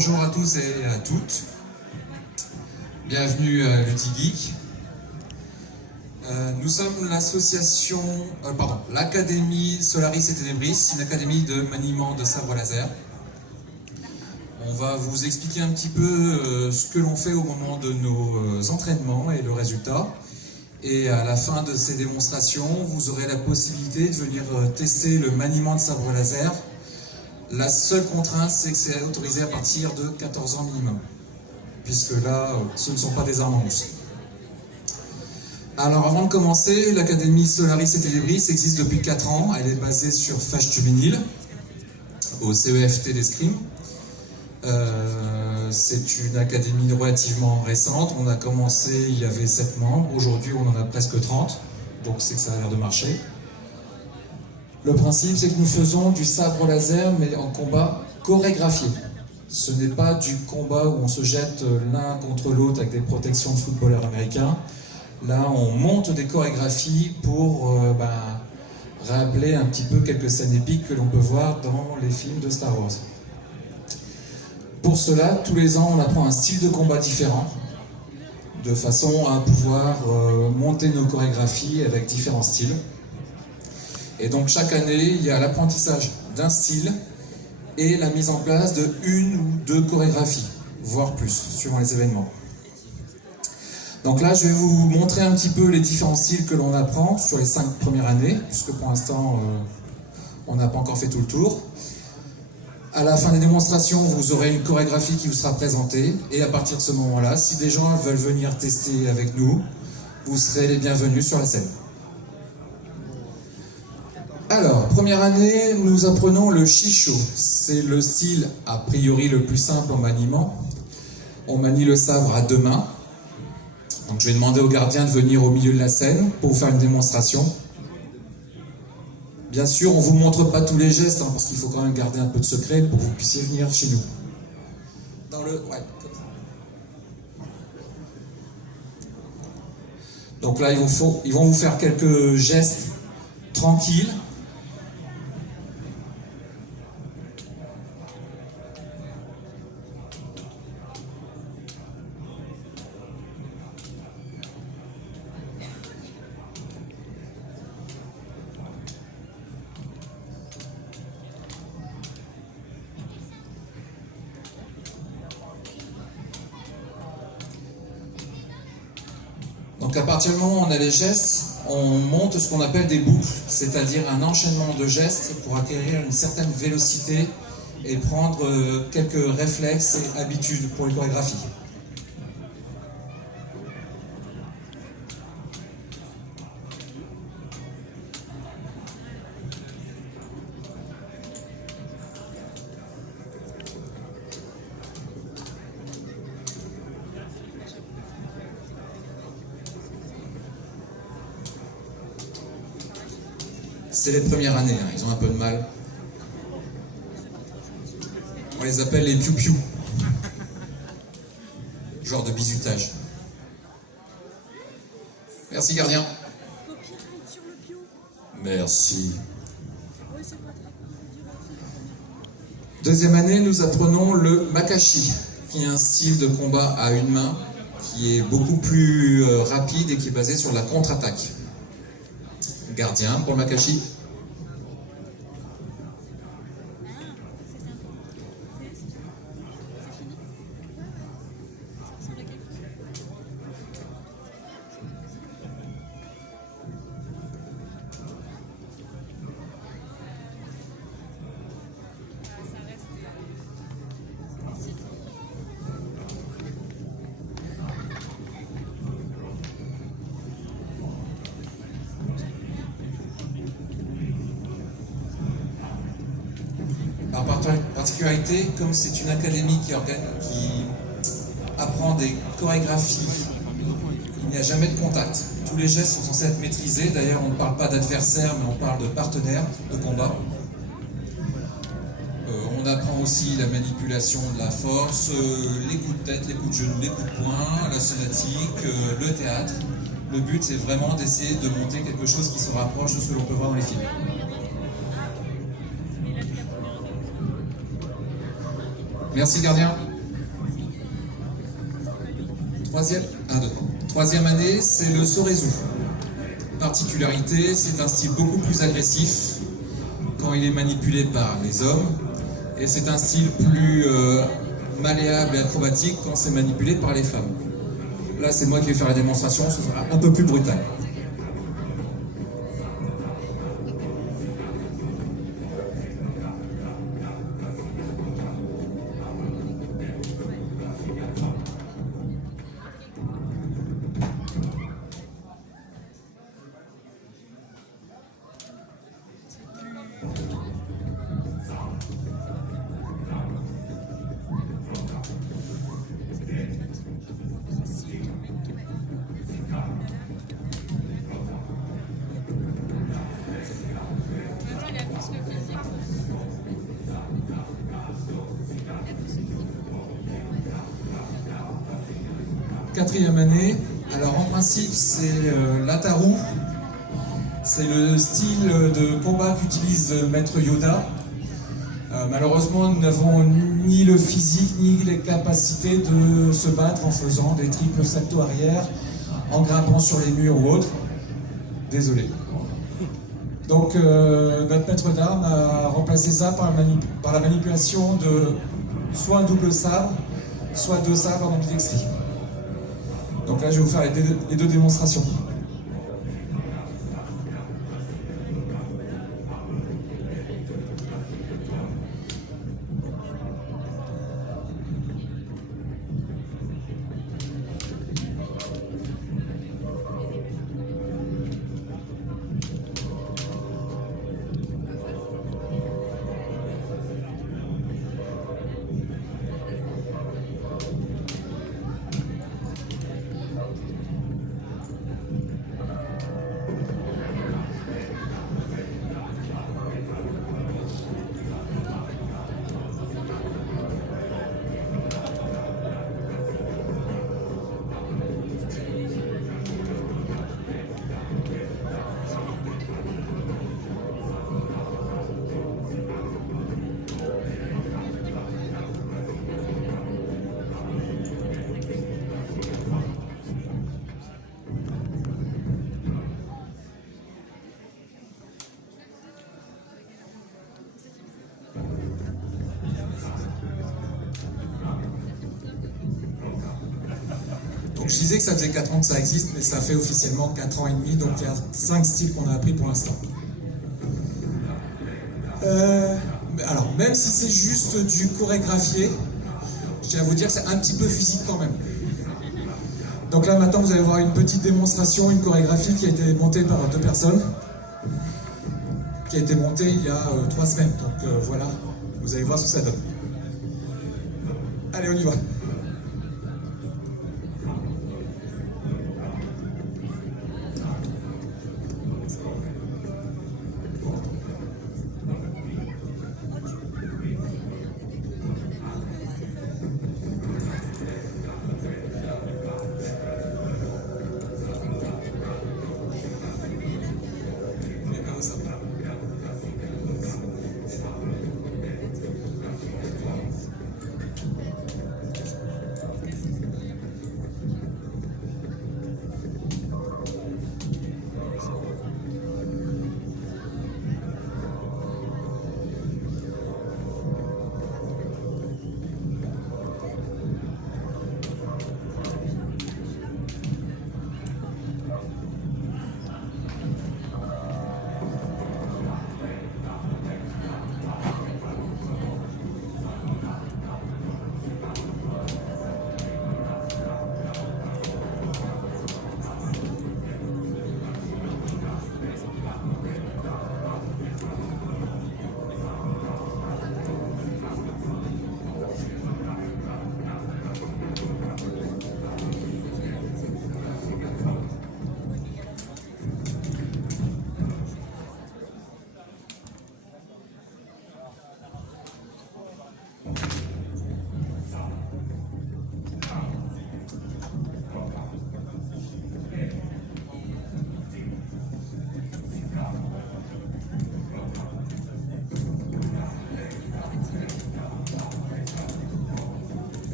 bonjour à tous et à toutes. Bienvenue à Ludigeek. Nous sommes l'association, l'Académie Solaris et Ténébris, une académie de maniement de sabre laser. On va vous expliquer un petit peu ce que l'on fait au moment de nos entraînements et le résultat. Et à la fin de ces démonstrations, vous aurez la possibilité de venir tester le maniement de sabre laser. La seule contrainte, c'est que c'est autorisé à partir de 14 ans minimum, puisque là, ce ne sont pas des armes en mousse. Alors avant de commencer, l'Académie Solaris et Ténébris existe depuis 4 ans. Elle est basée sur Fâche-Tuménil, au CEFT d'Escrime. C'est une académie relativement récente. On a commencé, il y avait 7 membres. Aujourd'hui, on en a presque 30. Donc c'est que ça a l'air de marcher. Le principe, c'est que nous faisons du sabre laser, mais en combat chorégraphié. Ce n'est pas du combat où on se jette l'un contre l'autre avec des protections de footballeurs américains. Là, on monte des chorégraphies pour rappeler un petit peu quelques scènes épiques que l'on peut voir dans les films de Star Wars. Pour cela, tous les ans, on apprend un style de combat différent, de façon à pouvoir monter nos chorégraphies avec différents styles. Et donc chaque année, il y a l'apprentissage d'un style et la mise en place de 1 ou 2 chorégraphies, voire plus, suivant les événements. Donc là, je vais vous montrer un petit peu les différents styles que l'on apprend sur les 5 premières années, puisque pour l'instant, on n'a pas encore fait tout le tour. À la fin des démonstrations, vous aurez une chorégraphie qui vous sera présentée, et à partir de ce moment-là, si des gens veulent venir tester avec nous, vous serez les bienvenus sur la scène. Alors, première année, nous apprenons le Shisho. C'est le style a priori le plus simple en maniement. On manie le sabre à 2 mains. Donc je vais demander au gardien de venir au milieu de la scène pour vous faire une démonstration. Bien sûr, on ne vous montre pas tous les gestes, parce qu'il faut quand même garder un peu de secret pour que vous puissiez venir chez nous. Dans le... Ouais, comme ça. Donc là, ils vont vous faire quelques gestes tranquilles. Donc à partir du moment où on a les gestes, on monte ce qu'on appelle des boucles, c'est-à-dire un enchaînement de gestes pour acquérir une certaine vélocité et prendre quelques réflexes et habitudes pour les chorégraphies. C'est les premières années, ils ont un peu de mal. On les appelle les piou-piou. Genre de bizutage. Merci gardien. Merci. Deuxième année, nous apprenons le Makashi, qui est un style de combat à 1 main, qui est beaucoup plus rapide et qui est basé sur la contre-attaque. Gardien pour le Makashi. Alors, particularité, comme c'est une académie qui apprend des chorégraphies, il n'y a jamais de contact. Tous les gestes sont censés être maîtrisés. D'ailleurs, on ne parle pas d'adversaire, mais on parle de partenaire de combat. On apprend aussi la manipulation de la force, les coups de tête, les coups de genoux, les coups de poing, la sonatique, le théâtre. Le but, c'est vraiment d'essayer de monter quelque chose qui se rapproche de ce que l'on peut voir dans les films. Merci, gardien. Troisième année, c'est le Sorezu. Particularité, c'est un style beaucoup plus agressif quand il est manipulé par les hommes, et c'est un style plus malléable et acrobatique quand c'est manipulé par les femmes. Là, c'est moi qui vais faire la démonstration, ce sera un peu plus brutal. Quatrième année, alors en principe c'est l'Ataru, c'est le style de combat qu'utilise Maître Yoda. Malheureusement, nous n'avons ni le physique ni les capacités de se battre en faisant des triples saltos arrière, en grimpant sur les murs ou autre. Désolé. Donc notre maître d'armes a remplacé ça par la manipulation de soit un double sabre, soit deux sabres en ambidextrie. Donc là, je vais vous faire les deux démonstrations. Je disais que ça faisait 4 ans que ça existe, mais ça fait officiellement 4 ans et demi, donc il y a 5 styles qu'on a appris pour l'instant. Alors, même si c'est juste du chorégraphié, je tiens à vous dire que c'est un petit peu physique quand même. Donc là, maintenant, vous allez voir une petite démonstration, une chorégraphie qui a été montée par 2 personnes, qui a été montée il y a 3 semaines. Donc voilà, vous allez voir ce que ça donne. Allez, on y va.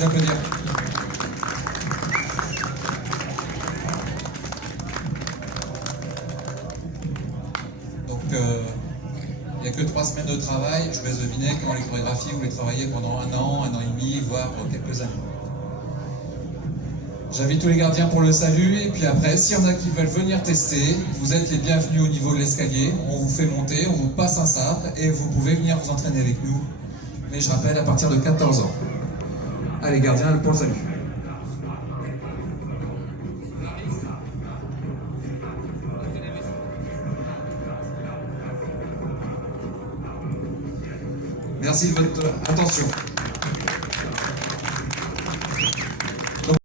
les applaudir. Donc, il n'y a que 3 semaines de travail. Je vous laisse deviner quand les chorégraphies, vous les travaillez pendant 1 an et demi, voire quelques années. J'invite tous les gardiens pour le salut, et puis après, s'il y en a qui veulent venir tester, vous êtes les bienvenus au niveau de l'escalier. On vous fait monter, on vous passe un sabre, et vous pouvez venir vous entraîner avec nous. Mais je rappelle, à partir de 14 ans. Allez, gardiens, pour le salut. Merci de votre attention.